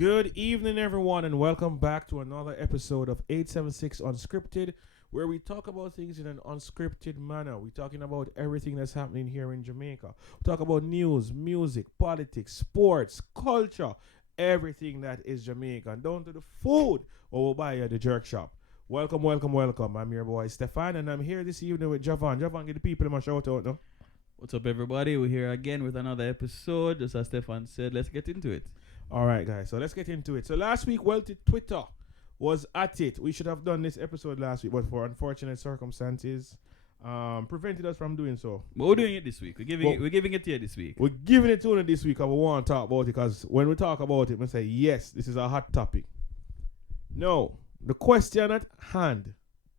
Good evening, everyone, and welcome back to another episode of 876 Unscripted, where we talk about things in an unscripted manner. We're talking about everything that's happening here in Jamaica. We talk about news, music, politics, sports, culture, everything that is Jamaican, down to the food or we'll buy at the jerk shop. Welcome, welcome, welcome. I'm your boy Stefan, and I'm here this evening with Javon. Javon, get the people in my shout out, no? What's up, everybody? We're here again with another episode. Just as Stefan said, let's get into it. All right, guys. So let's get into it. So last week, Twitter was at it. We should have done this episode last week, but for unfortunate circumstances, prevented us from doing so. But we're doing it this week. We're giving it to you this week. We're giving it to you this week, and we want to talk about it because when we talk about it, we say, yes, this is a hot topic. No, the question at hand,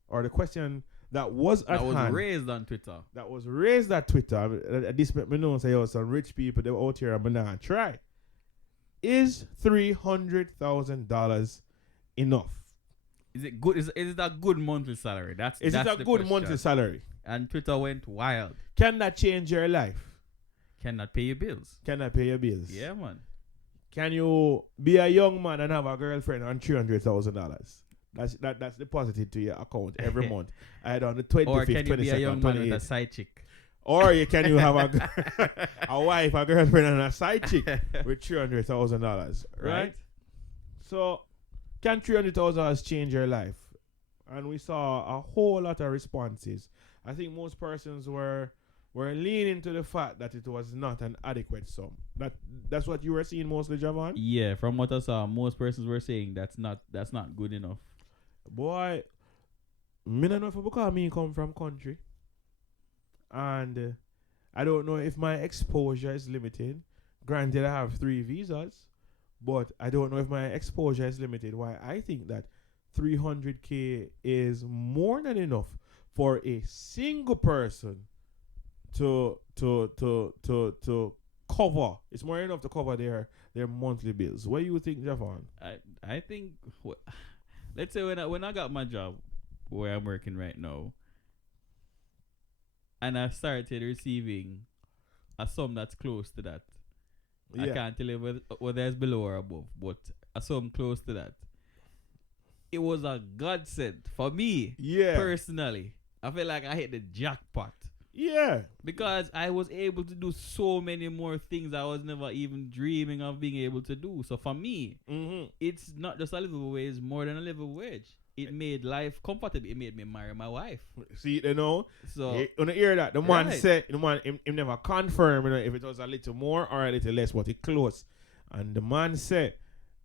or the question that was at hand. That was raised on Twitter. That was raised at Twitter. This make me know and say, oh, some rich people, they're out here and not try. Is $300,000 enough? Is it good? Is it a good monthly salary? That's it a good question. monthly salary? And Twitter went wild. Can that change your life? Can that pay your bills? Can that pay your bills? Yeah, man. Can you be a young man and have a girlfriend on $300,000? That's deposited to your account every month. Either on the 25th, 22nd, or can you be a young man with a side chick? Or can you have a wife, a girlfriend, and a side chick with $300,000, right? So, can $300,000 change your life? And we saw a whole lot of responses. I think most persons were leaning to the fact that it was not an adequate sum. That's what you were seeing mostly, Javon? Yeah, from what I saw, most persons were saying that's not good enough. Boy, me don't know if because me come from country. And I don't know if my exposure is limited. Granted, I have 3 visas, but I don't know if my exposure is limited. Why I think that $300K is more than enough for a single person to cover. It's more than enough to cover their monthly bills. What do you think, Javon? I think, let's say when I got my job where I'm working right now, and I started receiving a sum that's close to that. Yeah. I can't tell you whether it's below or above, but a sum close to that. It was a godsend for me, personally. I feel like I hit the jackpot. Yeah. Because I was able to do so many more things I was never even dreaming of being able to do. So for me, it's not just a livable wage, it's more than a livable wage. It made life comfortable. It made me marry my wife. See, you know. So when you hear that, the man said, he never confirmed, if it was a little more or a little less, but it close. And the man said,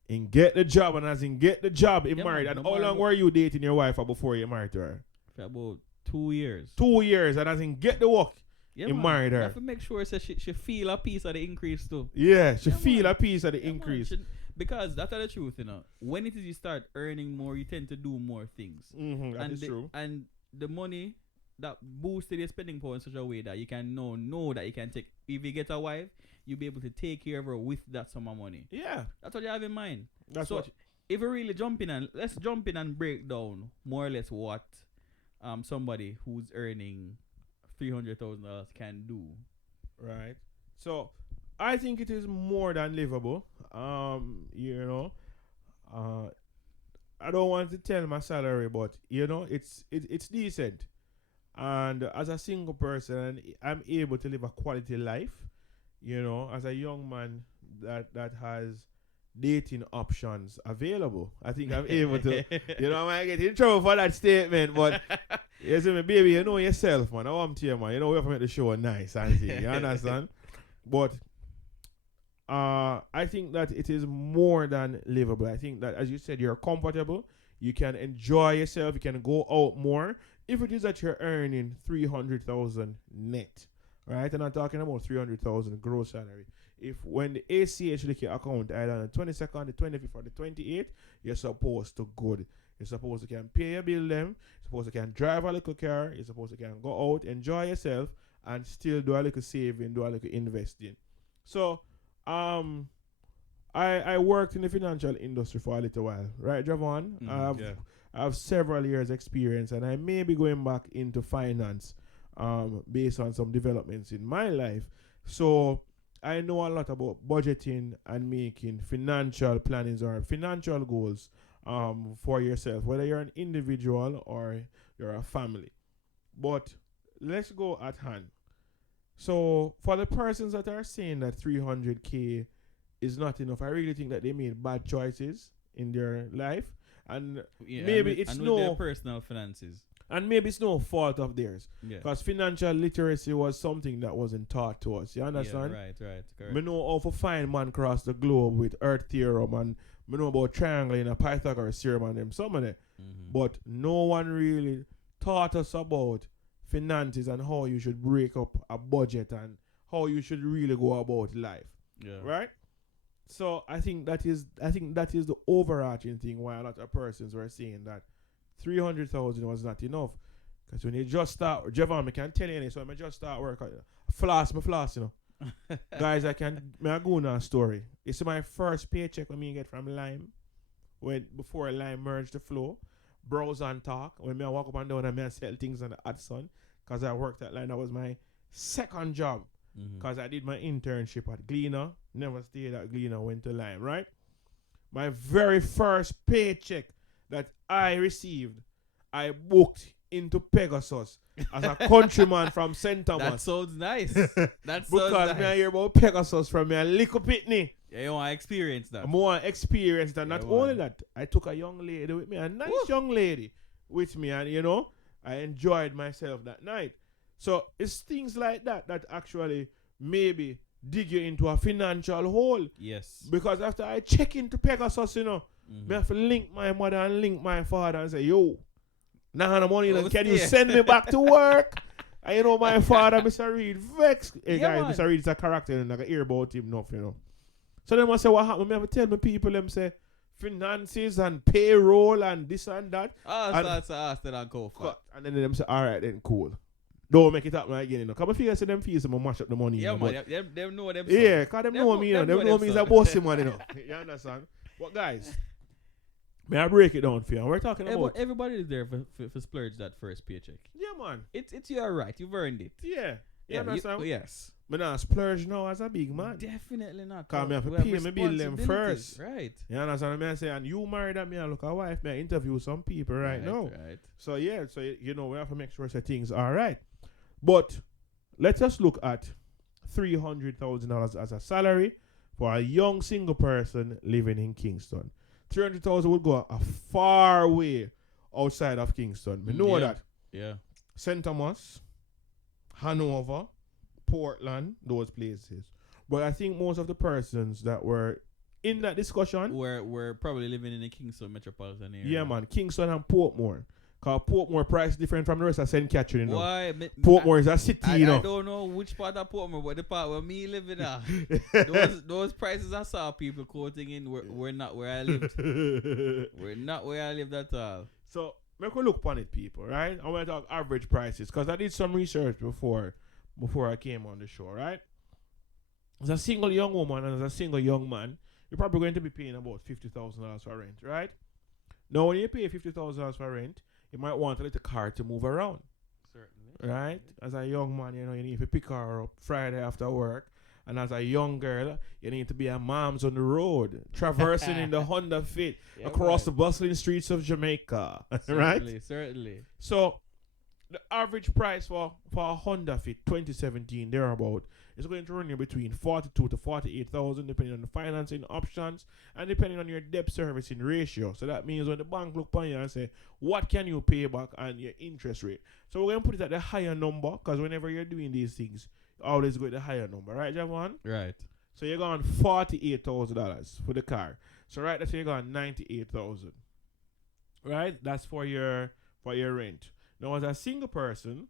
"In get the job," and as in get the job, he married. And how long were you dating your wife before you married her? For about 2 years. 2 years, and as in get the work, he married her. I have to make sure she feel a piece of the increase too. Yeah, she feel a piece of the increase. Because that's the truth, when it is you start earning more, you tend to do more things. That is true. And the money that boosted your spending power in such a way that you can know that you can take. If you get a wife, you'll be able to take care of her with that sum of money. Yeah, that's what you have in mind. That's so. If we really let's jump in and break down more or less what somebody who's earning $300,000 can do. Right. So I think it is more than livable. I don't want to tell my salary, but it's decent. And as a single person, I'm able to live a quality life. As a young man that has dating options available, I think I'm able to. I might get in trouble for that statement, but you see me, baby, you know yourself, man. I want to you, man. We have to make the show nice and thing. You understand? But I think that it is more than livable. I think that, as you said, you're comfortable. You can enjoy yourself. You can go out more. If it is that you're earning $300,000 net, right? And I'm talking about $300,000 gross salary. If when the ACH look your account either on the 22nd, the 25th, or the 28th, you're supposed to good. You're supposed to can pay your bill them. You're supposed to can drive a little car. You're supposed to can go out, enjoy yourself, and still do a little saving, do a little investing. So, I worked in the financial industry for a little while, right, Javon? I have several years experience, and I may be going back into finance based on some developments in my life. So I know a lot about budgeting and making financial plannings or financial goals for yourself, whether you're an individual or you're a family. But let's go at hand. So for the persons that are saying that 300k is not enough, I really think that they made bad choices in their life, and maybe it's with no their personal finances. and maybe it's no fault of theirs, Yeah. because financial literacy was something that wasn't taught to us. You understand? Yeah, right, correct. Me know how to find man across the globe with Earth theorem, and me know about triangle in a Pythagoras theorem and them some of them. But no one really taught us about finances and how you should break up a budget and how you should really go about life. Yeah. Right? So I think that is the overarching thing why a lot of persons were saying that 300,000 was not enough. Because when you just start, Javon, I can tell you, so I just start work, floss, you know. Guys, I go on a story. It's my first paycheck when me get from Lime, before Lime merged the flow. Browse and talk. When I walk up and down and I sell things on the Hudson, because I worked at Lime, that was my second job. Because I did my internship at Gleaner, never stayed at Gleaner, went to Lime, right? My very first paycheck that I received, I booked into Pegasus as a countryman from St. Thomas. That sounds nice. That sounds because nice. me I hear about Pegasus from me a little pitney. Yeah, you want to experience that. I want to experience that. Yeah, Not man. only that, I took a young lady with me, a nice young lady with me, and you know, I enjoyed myself that night. So it's things like that that actually maybe dig you into a financial hole. Yes. Because after I check into Pegasus, you know, me have to link my mother and link my father and say, yo, nah, no money, can you send me back to work? And you know, my father, Mr. Reed, vex. Hey, Yeah, guys, man. Mr. Reed is a character and I can hear about him enough, you know. So then I say, what happened? I have to tell my people, them say, finances and payroll and this and that. That's and go for. And then them say, all right, then cool. Don't make it happen again, you know. Come if you say them fees, I'm mash up the money. Yeah, you know, man. Them know them. yeah, because them know me, you know. Them know me as a bossy man, you know. You understand? But guys, may I break it down for you? And we're talking about... Everybody is there for splurge that first paycheck. Yeah, man. It's your right. You've earned it. Yeah. You understand? Yes. Me not splurge now as a big man. Definitely not. Because me have to We pay my bill them responsibilities, first. Right. You understand what I say? And you married at me, I look a wife, me I interview some people right now. Right. So yeah, so you know, we have to make sure that things are right. But let's just look at $300,000 as a salary for a young single person living in Kingston. 300,000 would go a far way outside of Kingston. We know that. Yeah. St. Thomas, Hanover, Portland, those places. But I think most of the persons that were in that discussion We're probably living in the Kingston metropolitan area. yeah, man, Kingston and Portmore. Because Portmore price different from the rest of St. Catherine, you know. Why? Portmore is a city, you know. I don't know which part of Portmore, but the part where me living at. those prices I saw people quoting in were not where I lived. We're not where I lived at all. So, make a look upon it, people, right? I want to talk average prices because I did some research before I came on the show, right? As a single young woman and as a single young man, you're probably going to be paying about $50,000 for rent, right? Now, when you pay $50,000 for rent, you might want a little car to move around. Certainly. Right? As a young man, you know, you need to pick her up Friday after work. And as a young girl, you need to be a mom's on the road, traversing in the Honda Fit across the bustling streets of Jamaica. Right? Certainly. So, the average price for a Honda Fit 2017, thereabout, is going to run you between 42 to 48,000, depending on the financing options and depending on your debt servicing ratio. So that means when the bank look upon you and say, what can you pay back and your interest rate? So we're going to put it at the higher number because whenever you're doing these things, you always go at the higher number, right, Javon? Right. So you're going $48,000 for the car. So right, that's you're going 98,000. Right? That's for your rent. Now, as a single person,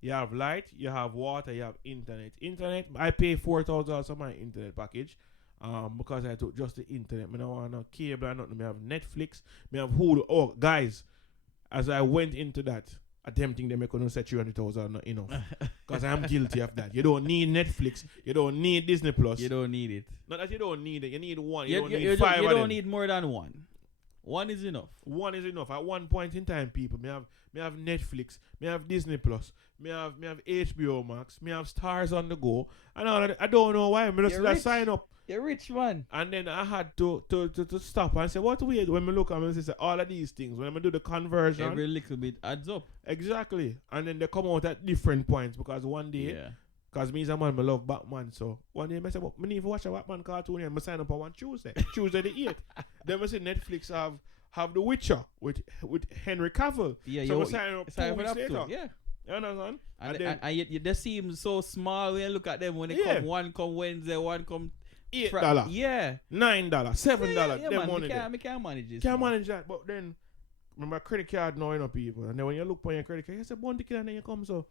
you have light, you have water, you have internet. Internet, I pay $4,000 on my internet package because I took just the internet. I don't want no cable or nothing. I have Netflix, I have Hulu. Oh, guys, as I went into that, attempting them, I couldn't say 300,000 not enough. Because I'm guilty of that. You don't need Netflix. You don't need Disney Plus. You don't need it. Not that you don't need it. You need one. You don't need five. You don't need more than one. One is enough. One is enough. At one point in time, people, me have Netflix, me have Disney Plus, me have HBO Max, me have Stars on the go, and all of that. I don't know why. Me just sign up. You're rich, man. And then I had to stop and say, what weird when me look at me and say all of these things, when I do the conversion. Every little bit adds up. Exactly. And then they come out at different points because one day, because me as a man, I love Batman. So one day I say, I need to watch a Batman cartoon and I sign up on one Tuesday the 8th. Then I see Netflix have The Witcher with Henry Cavill. Yeah, so I sign up 2 weeks later. Yeah. You understand? And yet they seem so small when you look at them when they come. One come Wednesday, one come $8. Yeah. $9, $7. Yeah, them man. money We can't manage this. Can't manage that. But then remember credit card knowing up people. And then when you look on your credit card, you say bounty killer and then you come so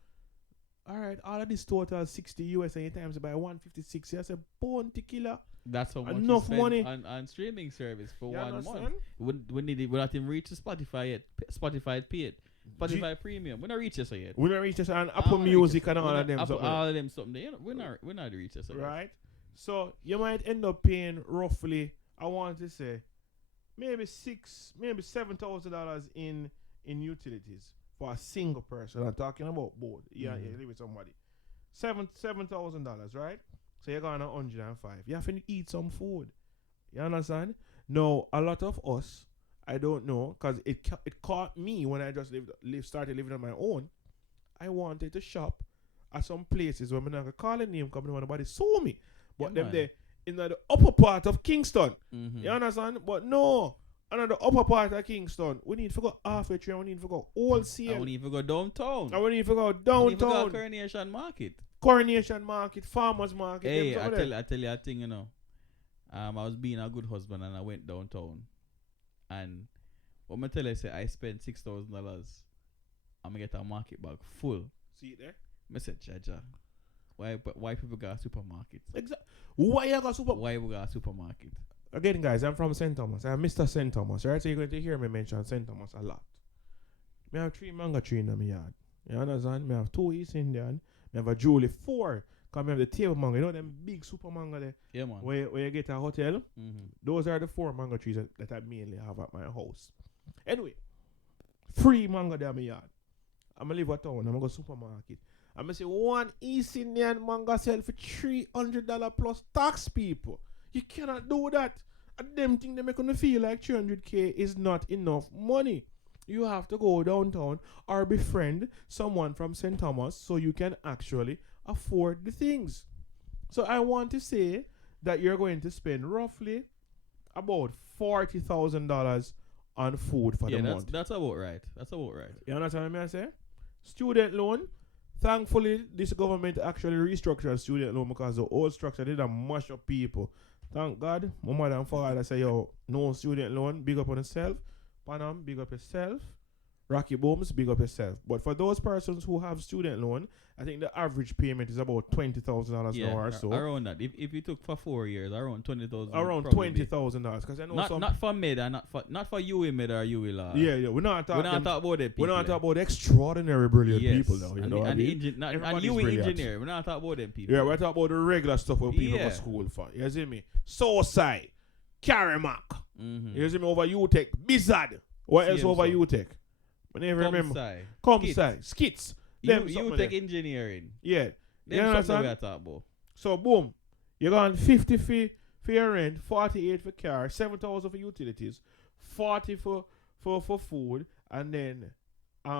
alright, all of this total 60 US and you times by 156. You say bounty killer. That's how much enough money on streaming service for you 1 understand? month. We need it. We not even reach to Spotify yet. Spotify paid. Spotify Premium. We not reach this yet. We not reach this on Apple Music and all of them. All of them something. We're not reach this yet. Right. So you might end up paying roughly, I want to say, maybe $7,000 in utilities for a single person. I'm talking about both. Yeah, you live with somebody. $7,000, right? So you're going to 105. You have to eat some food. You understand? Now, a lot of us, I don't know, because it caught me when I just started living on my own. I wanted to shop at some places where I'm not going to call a name because nobody saw me. But them there in the upper part of Kingston. You understand? But no, another upper part of Kingston. We need to go halfway through. We need to go wholesale. We need to go downtown. We need to go downtown. We need to go Coronation Market. Coronation Market, Farmers Market. Hey, I tell you a thing, you know. I was being a good husband and I went downtown. And what I tell you, I spent $6,000. I'm going to get a market bag full. See it there? I said, Jaja. Why people got a supermarket? Exactly. Why you got Why we got a supermarket? Again, guys, I'm from St. Thomas. I'm Mr. St. Thomas, right? So you're going to hear me mention St. Thomas a lot. I have 3 mango trees in my yard. You understand? I have 2 East Indian. I have a Julie 4. Because I have the table mango. You know them big super mango there? Yeah, man. Where you get a hotel? Those are the 4 mango trees that I mainly have at my house. Anyway, free mango there in my yard. I'm going to leave a town. I'm going to go supermarket. I'm going to say 1 East Indian mango sell for $300 plus tax, people. You cannot do that. And them thing they make you feel like 300K is not enough money. You have to go downtown or befriend someone from St. Thomas so you can actually afford the things. So I want to say that you're going to spend roughly about $40,000 on food for the month. That's about right. That's about right. You understand what I say? Student loan. Thankfully, this government actually restructured student loan because the old structure did a mash up people. Thank God, my mother and father say, yo, no student loan, big up on yourself. Panam, big up yourself. Rocky Booms, big up yourself. But for those persons who have student loan, I think the average payment is about $20,000 now or so. Around that. If you took for 4 years, around $20,000. Around $20,000, because I know not for med and not for UE med or UE law. Yeah. We're not talking about them people. We're not talking about extraordinary brilliant people now. You know what I mean? And UE engineer. We're not talking about them people. Yeah, we're talking about the regular stuff where people go to school for. You see me? Southside, Caramac. You see me over UTech, Bizard. What else over UTech? I never remember. Comsci. Skits. You take engineering. Yeah. You understand? We are talking about. So boom, you're going 50 for your rent, 48 for car, 7,000 for utilities, 40 for food, and then we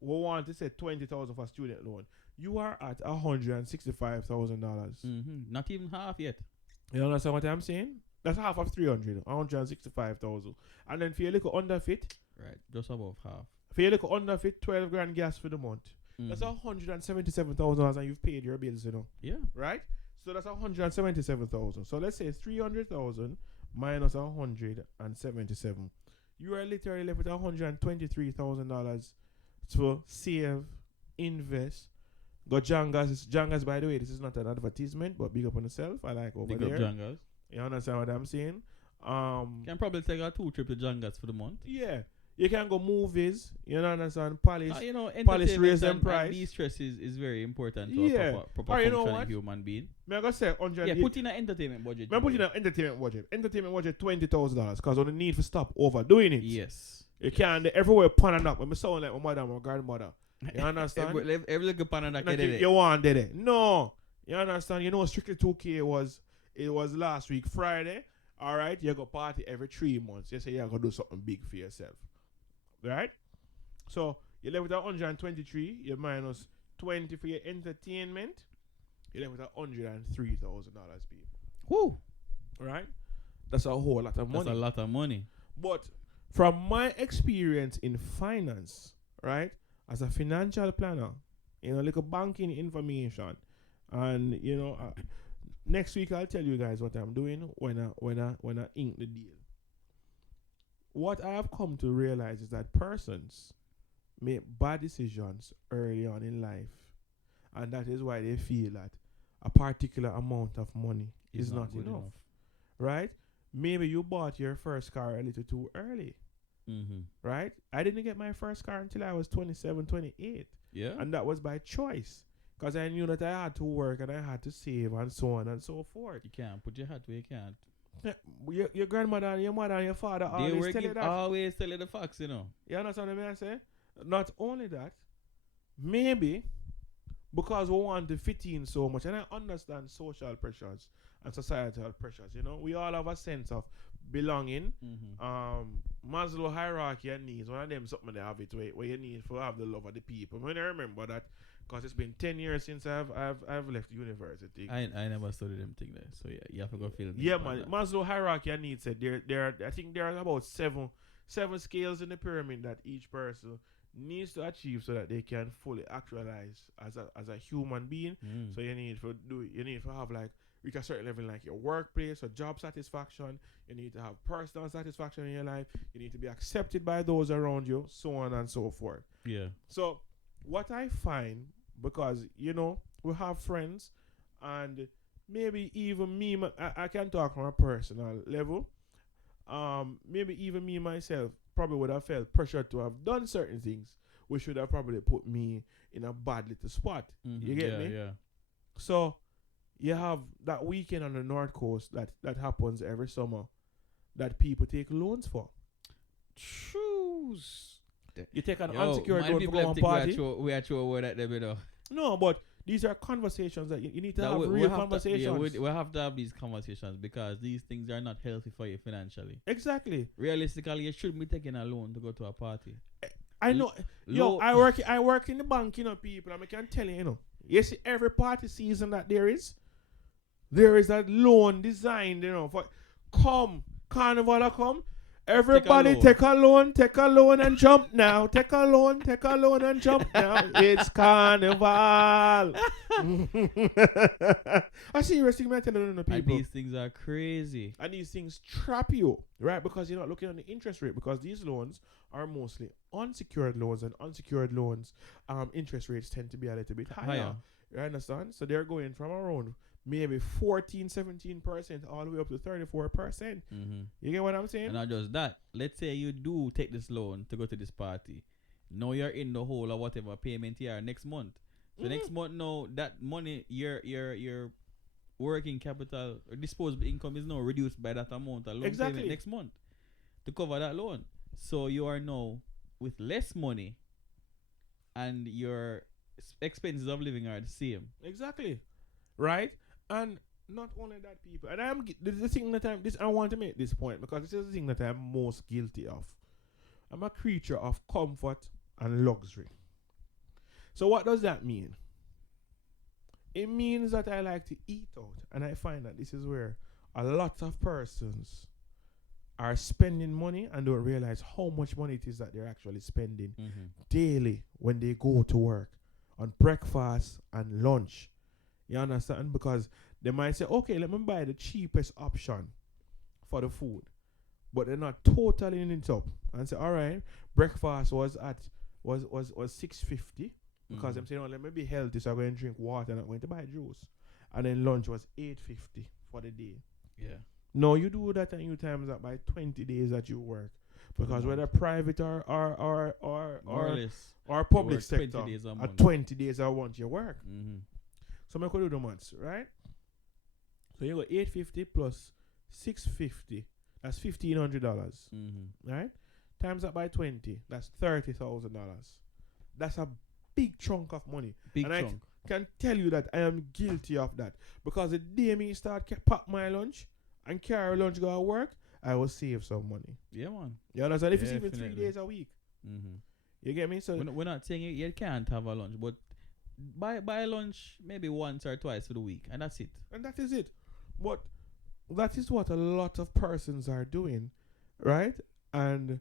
want to say 20,000 for student loan. You are at $165,000. Not even half yet. You understand what I'm saying? That's half of 300, 165,000. And then for your little underfit, right, just above half. For your little underfit, 12 grand gas for the month. That's $177,000 and you've paid your bills, you know. Yeah. Right? So that's $177,000. So let's say 300,000 minus 177. You are literally left with $123,000 to save, invest. Got Jangas. Jangas, by the way, this is not an advertisement, but big up on yourself. I like over there. Big up Jangas. You understand what I'm saying? Can probably take a 2 trip to Jangas for the month. Yeah. You can go movies. You know, understand? Police. You know, Police raise them entertainment price. and de-stress is very important to Yeah. a proper Or you know functioning what? human being. Me I gotta say 100. Yeah, put in an entertainment budget. Me put in an entertainment budget. Entertainment budget $20,000 because on the need for stop overdoing it. Yes. You can't everywhere panning up. I'm sound like my mother and my grandmother. You understand? every little pan on that Like you want did it. No. You understand? You know Strictly 2K was last week Friday. Alright, you go party every 3 months. You say you're gonna do something big for yourself. Right? So you left with 123, you minus 20 for your entertainment, you left with $103,000 people. Woo! Right? That's a whole lot of money. That's a lot of money. But from my experience in finance, right, as a financial planner, like a banking information, and next week I'll tell you guys what I'm doing when I ink the deal. What I have come to realize is that persons make bad decisions early on in life, and that is why they feel that a particular amount of money is not enough. Right? Maybe you bought your first car a little too early. Mm-hmm. Right? I didn't get my first car until I was 27, 28. Yeah. And that was by choice. Because I knew that I had to work and I had to save and so on and so forth. You can't put your hat where you can't. Your grandmother and your mother and your father always tell you that. Always tell you the facts, you know. You understand what I say? Not only that, maybe because we want to fit in so much, and I understand social pressures and societal pressures, we all have a sense of belonging. Mm-hmm. Maslow hierarchy and needs, one of them something they have it where you need to have the love of the people. When I remember that, because it's been 10 years since I've left university. I never studied them thing there, so yeah, you have to go feel. Yeah, man. Maslow hierarchy and needs said I think there are about seven scales in the pyramid that each person needs to achieve so that they can fully actualize as a human being. So you need to have like reach a certain level like your workplace or job satisfaction. You need to have personal satisfaction in your life. You need to be accepted by those around you, so on and so forth. Yeah. So what I find, because we have friends, and maybe even me, I can talk on a personal level. Maybe even me myself probably would have felt pressured to have done certain things, which would have probably put me in a bad little spot. Mm-hmm. You get me? Yeah. So you have that weekend on the North Coast that happens every summer that people take loans for. Choose. You take an unsecured loan for one party. We are sure word at them, No, but these are conversations that you need to have real conversations. We have to have these conversations because these things are not healthy for you financially. Exactly. Realistically, you shouldn't be taking a loan to go to a party. I know. I work in the bank, people, and I can tell you, you see every party season that there is that loan designed, for Carnival come. Everybody take a loan and jump now. Take a loan and jump now. It's Carnival. I seriously, man, telling the people. And these things are crazy. And these things trap you, right? Because you're not looking at the interest rate, because these loans are mostly unsecured loans, and unsecured loans, interest rates tend to be a little bit higher. You understand? So they're going from around maybe 14-17% all the way up to 34%. Mm-hmm. You get what I'm saying? And not just that. Let's say you do take this loan to go to this party. Now you're in the hole or whatever payment you are next month. So next month, now that money, your working capital or disposable income is now reduced by that amount of loan payment next month to cover that loan. So you are now with less money, and your expenses of living are the same. Exactly. Right? And not only that, people, and the thing that I want to make this point, because this is the thing that I'm most guilty of. I'm a creature of comfort and luxury. So what does that mean? It means that I like to eat out, and I find that this is where a lot of persons are spending money and don't realize how much money it is that they're actually spending daily when they go to work on breakfast and lunch. You understand? Because they might say, okay, let me buy the cheapest option for the food. But they're not totally in it up. And say, all right, breakfast was $6.50. Because I'm saying, oh, let me be healthy, so I'm going to drink water and I'm going to buy juice. And then lunch was $8.50 for the day. Yeah. No, you do that and you times that by 20 days that you work. Because whether private or more or less. or public work sector, 20 days a at month. 20 days I want your work. Mm-hmm. So I could do the months, right? So you go 850 plus 650. That's $1,500, Mm-hmm. right? Times that by 20, that's $30,000. That's a big chunk of money. Big And chunk. I can tell you that I am guilty of that. Because the day me start pack my lunch and carry lunch go to work, I will save some money. Yeah, man. You understand? If it's even 3 Definitely. days a week. Mm-hmm. You get me? So We're not saying you can't have a lunch, but buy lunch maybe once or twice for the week, and that's it. and that is it. But that is what a lot of persons are doing, right? And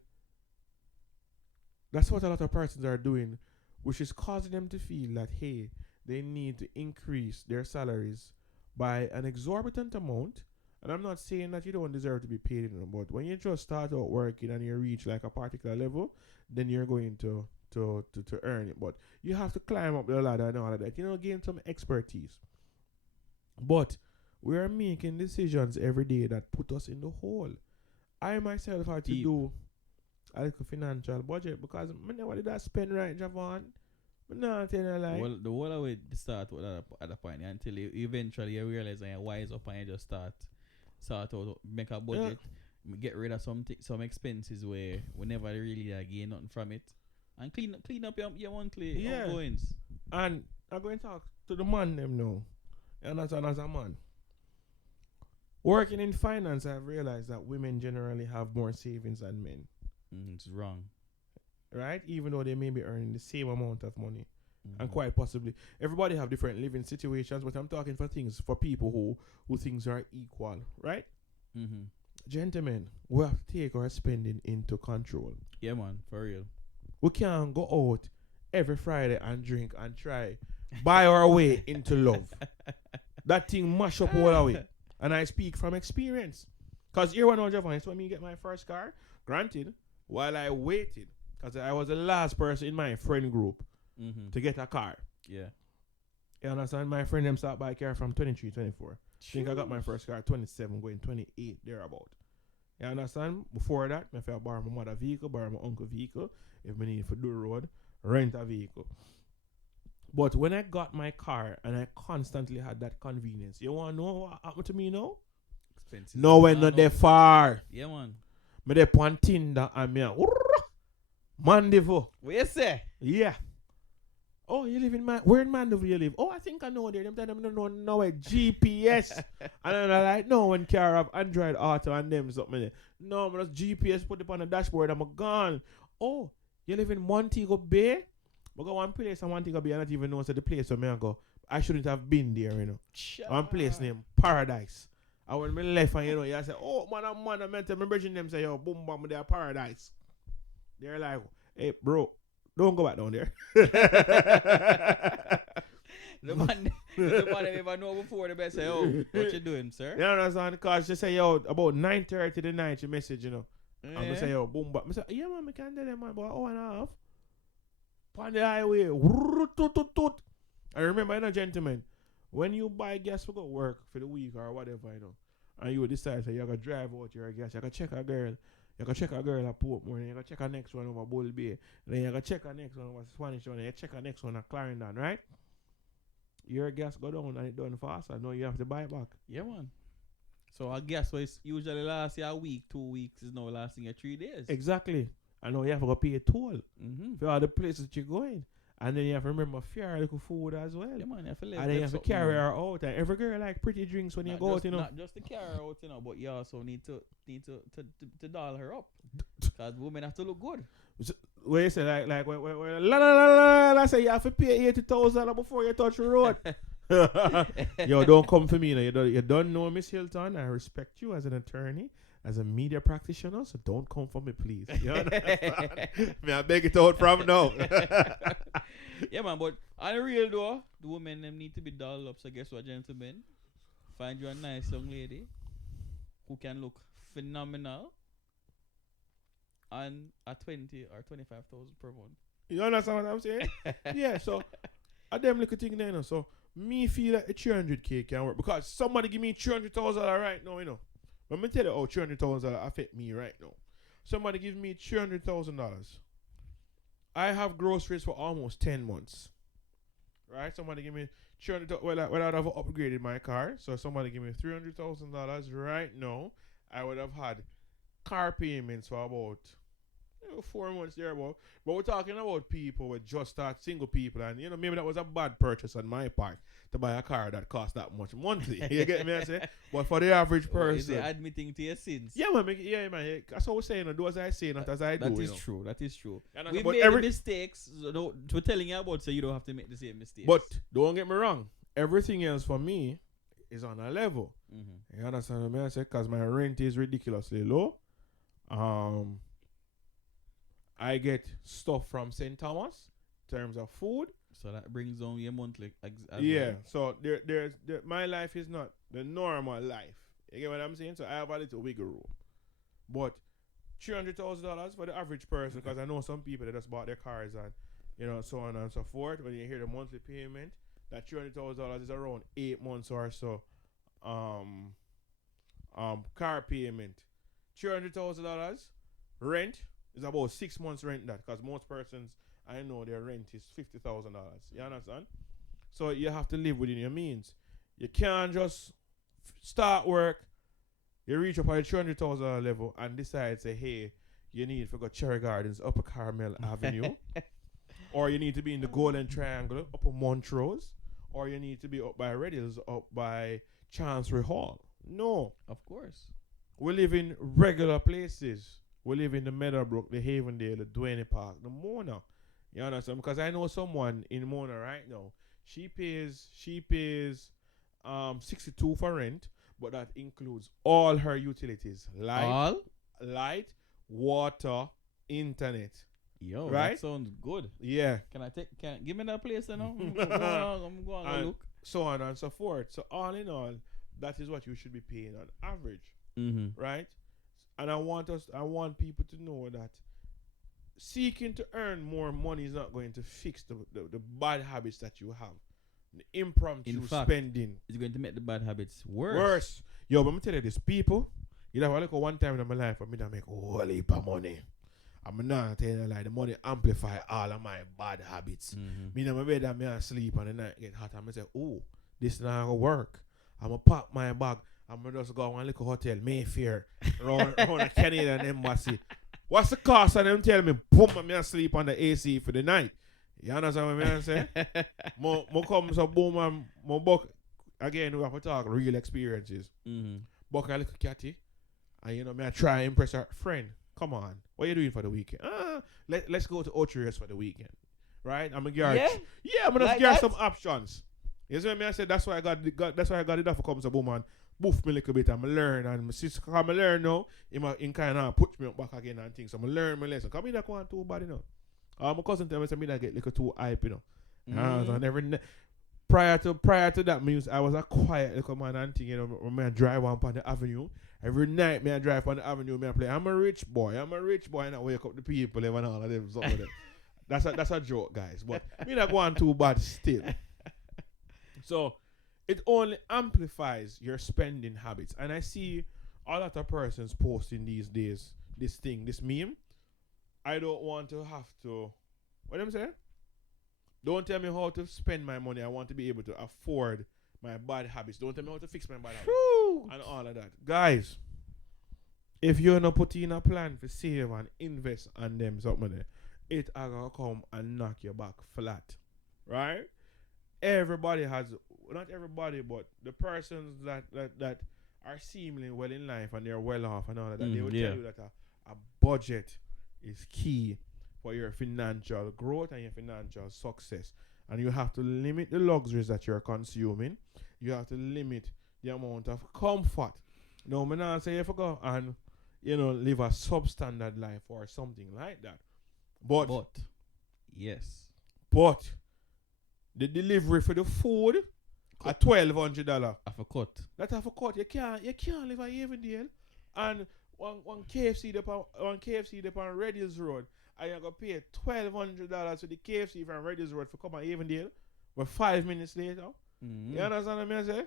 that's what a lot of persons are doing, which is causing them to feel that, hey, they need to increase their salaries by an exorbitant amount. And I'm not saying that you don't deserve to be paid, but when you just start out working and you reach like a particular level, then you're going to earn it. But you have to climb up the ladder and all of that, gain some expertise. But we are making decisions every day that put us in the hole. I myself had to do a little financial budget because I never did that spend right, Javon. But not telling a lie. Well, the whole way to start with at a point until you eventually you realize and you wise up and you just start out, make a budget, get rid of some expenses where we never really gain nothing from it, and clean up your monthly outgoings. And I'm going to talk to the man them now. And as a man. Working in finance, I've realized that women generally have more savings than men. It's wrong. Right? Even though they may be earning the same amount of money. Mm-hmm. And quite possibly, everybody have different living situations, but I'm talking for people who things are equal. Right? Mm-hmm. Gentlemen, we have to take our spending into control. Yeah, man, for real. We can't go out every Friday and drink and try buy our way into love. That thing mash up all the way. And I speak from experience. Because here one Javon, it's when me get my first car. Granted, while I waited, because I was the last person in my friend group to get a car. Yeah. You understand? My friend them start buy a car from 23, 24. I think I got my first car at 27, going 28, thereabout. You understand? Before that, I felt borrow my mother vehicle, borrow my uncle vehicle. If I need to do the road, rent a vehicle. But when I got my car and I constantly had that convenience, you want to know what happened to me now? Expenses. No, we're not that far. Yeah, man. Me dey on Tinder and me Mandeville. What you say? Yeah. Oh, you live in where in Mandeville you live? Oh, I think I know there. Them don't know where GPS. And I'm like, no, when car have Android Auto and them something there. No, man, just GPS put it on the dashboard. I'm gone. Oh, you live in Montego Bay? I go one place in Montego Bay. I don't even know the place where I go. I shouldn't have been there, One place named Paradise. And when me left and I say, oh man, I meant to remember them say, yo, boom, boom, they're Paradise. They're like, hey, bro, don't go back down there. the man never know before the best say, oh, what you doing, sir? You understand? Because she say, yo, about 9:30 the night, she message, Yeah. And I say, yo, boom, back. I say, yeah, man, I can't tell them, man, about 1.5 on the highway. I remember, gentlemen, when you buy gas for go work for the week or whatever, and you decide, you're going to drive out your gas, you can check a girl. You can check a girl at Portmore, you can check a next one over Bull Bay, then you can check a next one over Spanish one, and you check a next one at Clarendon, right? Your gas go down and it done faster. Now you have to buy it back. Yeah, man. So I guess what is usually last a week, 2 weeks is now lasting 3 days. Exactly. And now you have to go pay a toll for all the places that you're going. And then you have to remember fear little food as well. Yeah, man, you have to live. And then you have to carry her out. And every girl like pretty drinks when you go out, Not just to carry her out, but you also need to doll her up. Because women have to look good. Where you say like I say you have to pay $80,000 before you touch the road. Yo, don't come for me. You don't know Miss Hilton. I respect you as an attorney, as a media practitioner, so don't come for me, please. You understand? I beg it out from now. Yeah, man, but on the real though, the women them need to be dolled up. So guess what, gentlemen? Find you a nice young lady who can look phenomenal and at 20 or 25,000 per month. You understand what I'm saying? Yeah, so I them little thing there, So me feel like a 300K can work because somebody give me $300,000 right now, Let me tell you how $300,000 affect me right now. somebody give me $300,000. I have groceries for almost 10 months. Right? Somebody give me 300. Well, I'd have upgraded my car. So somebody give me $300,000 right now. I would have had car payments for about 4 months there, but we're talking about people with just start single people, and maybe that was a bad purchase on my part to buy a car that costs that much monthly. You get me? I say, but for the average person, admitting to your sins. Yeah, man. Man. That's what we're saying. Do as I say, not as I do. That is true. That is true. We made mistakes. So we're telling you about, so you don't have to make the same mistakes. But don't get me wrong. Everything else for me is on a level. Mm-hmm. You understand what I say? Because my rent is ridiculously low. I get stuff from St. Thomas in terms of food. So that brings down your monthly. Well. So there's my life is not the normal life. You get what I'm saying? So I have a little wiggle room. But $300,000 for the average person, because I know some people that just bought their cars and so on and so forth. When you hear the monthly payment, that $300,000 is around 8 months or so. Car payment, $300,000 rent. It's about 6 months rent that, because most persons I know their rent is $50,000. You understand? So you have to live within your means. You can't just start work, you reach up at the $300,000 level and decide say, hey, you need to go Cherry Gardens, Upper Carmel Avenue, or you need to be in the Golden Triangle, Upper Montrose, or you need to be up by Red Hills, up by Chancery Hall. No, of course. We live in regular places. We live in the Meadowbrook, the Havendale, the Duane Park, the Mona. You understand? Because I know someone in Mona right now. She pays 62 for rent, but that includes all her utilities. Light, water, internet. Yo, right? That sounds good. Yeah. Can give me that place, I'm going to look. So on and so forth. So all in all, that is what you should be paying on average. Mm-hmm. Right? And I want people to know that seeking to earn more money is not going to fix the bad habits that you have. The impromptu spending. It's going to make the bad habits worse. Worse. Yo, but I'm telling you this, people, you know, I look at one time in my life for me to make a whole heap of money. I'm not telling you, like, the money amplify all of my bad habits. Mm-hmm. Me in my bed and me sleep and the night get hot and I say, oh, this not gonna work. I'm gonna pack my bag. I'm gonna just go to one little hotel, Mayfair, around a Canadian embassy. What's the cost? And them tell me, boom, I'm gonna sleep on the AC for the night. You understand what I'm saying? Mo come so boom and mo buck again. We have to talk real experiences. Mm-hmm. Buck a little catty, and me I try and impress her friend. Come on, what are you doing for the weekend? Let's go to Otrius for the weekend, right? I'm gonna get I'm gonna get some options. You see what I said? That's why I got it off for come so boom and boof me a little bit and I learn, and my sister come I learn now. In kind of put me back again and things. So I learn my lesson. Come in that one too bad, my cousin tell me something that get little too hype, So prior to that means I was a quiet little man and thing, when I drive on the avenue. Every night I drive on the avenue, I play. I'm a rich boy, and I wake up the people and all of them. Some of them. That's a joke, guys. But me not going too bad still. So it only amplifies your spending habits. And I see a lot of persons posting these days this meme. I don't want to have to, what am I saying? Don't tell me how to spend my money. I want to be able to afford my bad habits. Don't tell me how to fix my bad habits. And all of that. Guys, if you're not putting a plan to save and invest on them something, it are going to come and knock your back flat. Right? Everybody has, not everybody, but the persons that are seemingly well in life and they're well off and all of that, they will tell you that a budget is key for your financial growth and your financial success. And you have to limit the luxuries that you're consuming. You have to limit the amount of comfort. No, I'm not saying if you go and, live a substandard life or something like that. But yes. But the delivery for the food at $1,200. Half a cut. That's half a cut. You can't live at Avondale. And one KFC on Red Hills Road, and you're going to pay $1,200 for the KFC from Red Hills Road for come on Avondale, but 5 minutes later. Mm-hmm. You understand what I say?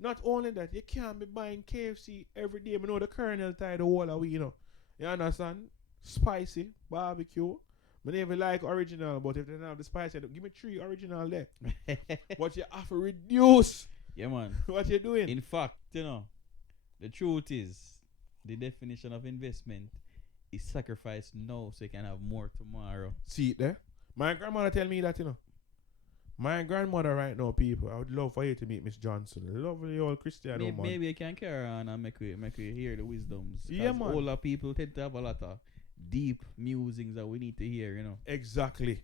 Not only that, you can't be buying KFC every day. I know the Colonel tied the whole away, You understand? Spicy, barbecue. I never like original, but if they don't have the spicy, give me 3 original there. But you have to reduce. Yeah, man. What you doing? In fact, the truth is, the definition of investment is sacrifice now so you can have more tomorrow. See it there? My grandmother tell me that, My grandmother right now, people, I would love for you to meet Miss Johnson. Lovely old Christian woman. Maybe you can carry on and make we hear the wisdoms. Yeah, man. Older people tend to have a lot of deep musings that we need to hear, Exactly.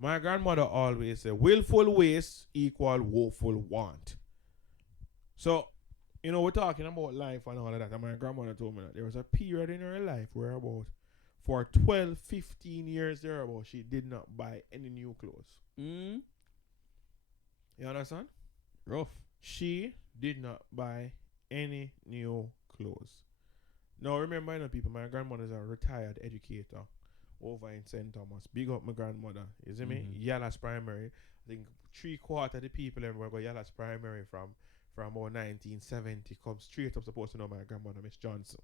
My grandmother always said, willful waste equal woeful want. So, we're talking about life and all of that. And my grandmother told me that there was a period in her life where for 12, 15 years thereabout, she did not buy any new clothes. Mm. You understand? Rough. She did not buy any new clothes. Now, remember, people, my grandmother's a retired educator over in St. Thomas. Big up my grandmother. You see me? Yalas Primary. I think 3/4 of the people everywhere go Yalas Primary from about 1970 come straight up supposed to know my grandmother, Miss Johnson.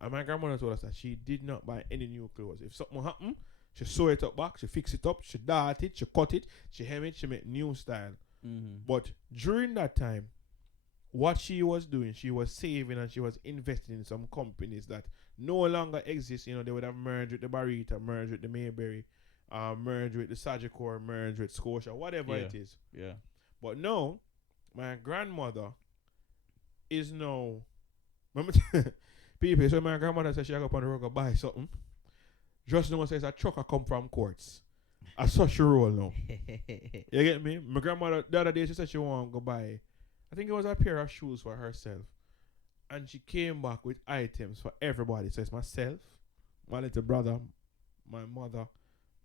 And my grandmother told us that she did not buy any new clothes. If something happened, she sew it up back, she fix it up, she dart it, she cut it, she hem it, she make new style. But during that time, what she was doing, she was saving and she was investing in some companies that no longer exist. They would have merged with the Barita, merged with the Mayberry, merged with the Sagicor, merged with Scotia, whatever it is. Yeah. But now, my grandmother is now... People, so my grandmother said she go up on the road and buy something. Just now says a trucker come from Courts. A such a role now. You get me? My grandmother, the other day, she said she want to go buy, I think it was a pair of shoes for herself. And she came back with items for everybody. So it's myself, my little brother, my mother,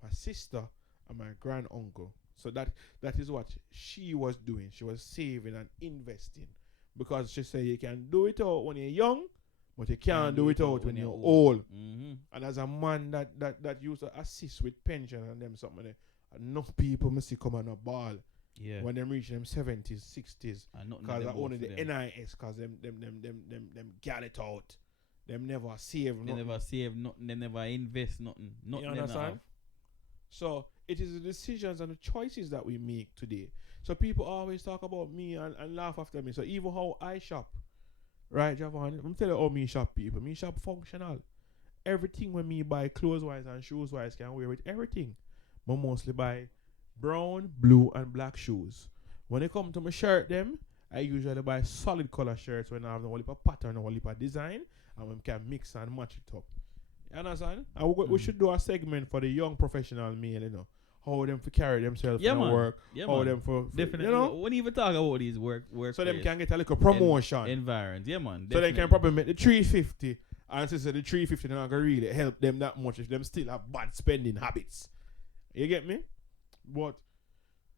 my sister, and my granduncle. So that is what she was doing. She was saving and investing. Because she said you can do it out when you're young, but you can't do it out when you're old. And as a man that used to assist with pension and them something, enough people must come on a ball. Yeah. When them reach them 70s, 60s. Because only the NIS, because them get it out. Them never save nothing. They never save nothing. They never invest nothing. Nothing. You understand? So it is the decisions and the choices that we make today. So people always talk about me and laugh after me. So even how I shop, right, Javon? I'm telling you how me shop, people. Me shop functional. Everything when me buy clothes wise and shoes wise can wear with everything. But mostly buy brown, blue, and black shoes. When it come to my shirt, I usually buy solid color shirts when I have no whole heap of pattern, no whole heap of design, and we can mix and match it up. You understand? And we should do a segment for the young professional male, how them for carry themselves in work, how them for definitely. When you even talk about these work, so them can get a little promotion environment. Yeah, man. So they can probably make the 350, and since the 350 not gonna really help them that much if them still have bad spending habits. You get me? But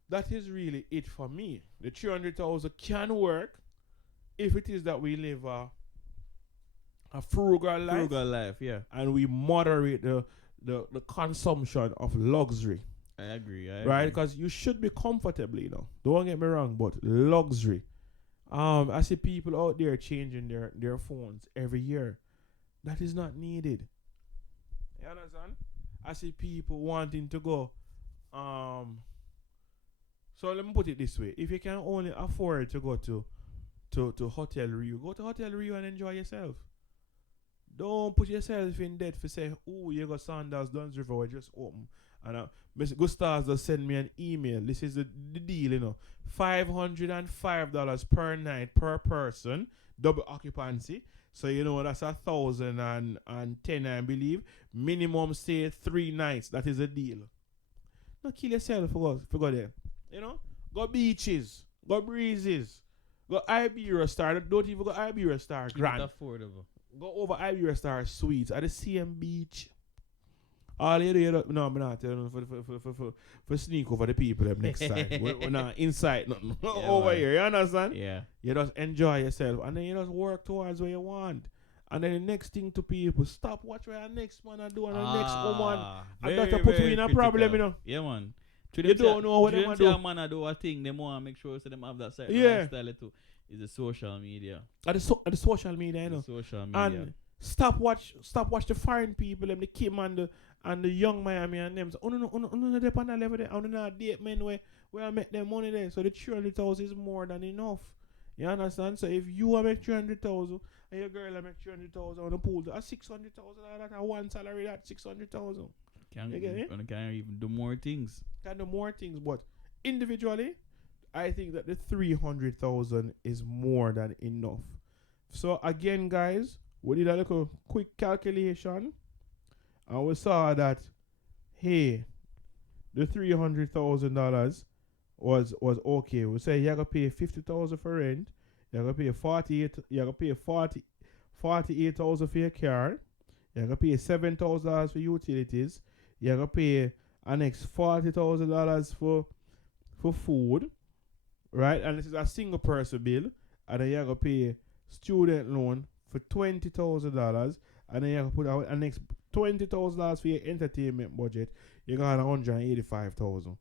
that is really it for me. The 300,000 can work if it is that we live a frugal life. Frugal life, yeah. And we moderate the consumption of luxury. I agree. Right? Because you should be comfortable, Don't get me wrong, but luxury. I see people out there changing their phones every year. That is not needed. You understand? I see people wanting to go. So let me put it this way: if you can only afford to go to Hotel Rio, go to Hotel Rio and enjoy yourself. Don't put yourself in debt for say, oh, you got Sandals, Duns River, we just open. And Mr. Gustavs just send me an email. This is the deal, $505 per night per person, double occupancy. So that's 1,010, I believe. Minimum stay 3 nights. That is a deal. Don't kill yourself for go there. Go beaches, go breezes, go Iberia Star. Don't even go Iberia Star. Grand. It's affordable. Go over Iberia Star Suites at the same beach. All you do, no, I'm not telling you for sneak over the people them next side. We're not inside, nothing. Over here, you understand? Yeah. You just enjoy yourself and then you just work towards what you want. And then the next thing to people, stop watch what our next man do and the next woman. And that put me in a problem, Yeah, man. You don't know what they want to do. Man do a thing, they want to make sure so them have that certain lifestyle too. Is the social media. At the social media, The social media. And Stop watch the foreign people, them the Kim and the young Miami and them. So, no, they on that level there. I don't know date men where I make them money there. So the 300,000 is more than enough. You understand? So if you make 300,000 and your girl make 300,000 on the pool, that's 600,000. That one salary, that's 600,000. Can even do more things. Can do more things, but individually, I think that the 300,000 is more than enough. So again, guys, we did a little quick calculation, and we saw that, hey, the $300,000 was okay. We say you gotta pay 50,000 for rent, you gotta pay 48,000 for your car, you gotta pay $7,000 for utilities, you gotta pay an next $40,000 for food, right? And this is a single person bill, and then you gotta pay student loan for $20,000, and then you gotta put out an next $20,000 for your entertainment budget. You got 185,000.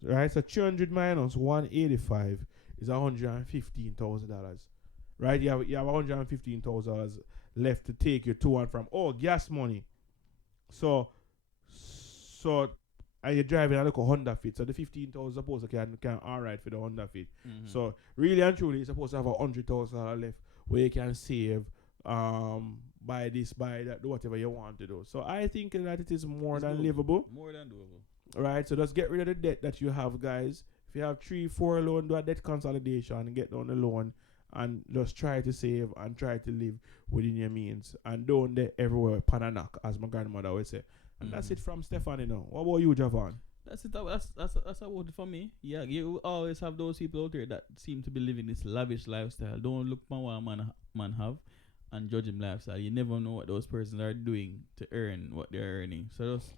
Right, so 300 minus 185 is $115,000. Right, you have $115,000 left to take you to and from. Oh, gas money. So, and you're driving a little Honda Fit, so the 15,000 supposed to can alright for the Honda Fit. So really and truly, you're supposed to have $100,000 left where you can save, buy this, buy that, do whatever you want to do. So I think that it is more than livable. More than doable. Right, so just get rid of the debt that you have, guys. If you have 3-4 loan, do a debt consolidation and get down the loan, and just try to save and try to live within your means, and don't let everywhere pananak, as my grandmother would say. And that's it from Stephanie now. What about you, Javon? That's it. That's about it for me. Yeah, you always have those people out there that seem to be living this lavish lifestyle. Don't look at what a man have and judge him lifestyle. You never know what those persons are doing to earn what they're earning. So just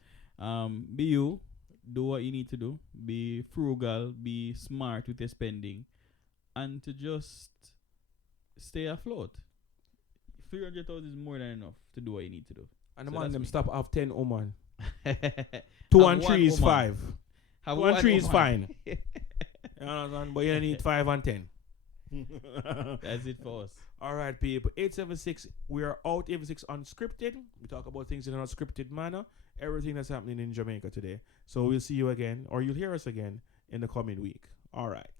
be you. Do what you need to do. Be frugal. Be smart with your spending, and to just stay afloat. 300,000 is more than enough to do what you need to do. And the man them stop have 10 woman. 2 and 3 is 5. 2 and 3 is fine. You understand? But you need 5 and 10. That's it for us. All right, people. 876. We are out. 876 Unscripted. We talk about things in an unscripted manner. Everything that's happening in Jamaica today. So we'll see you again, or you'll hear us again in the coming week. All right.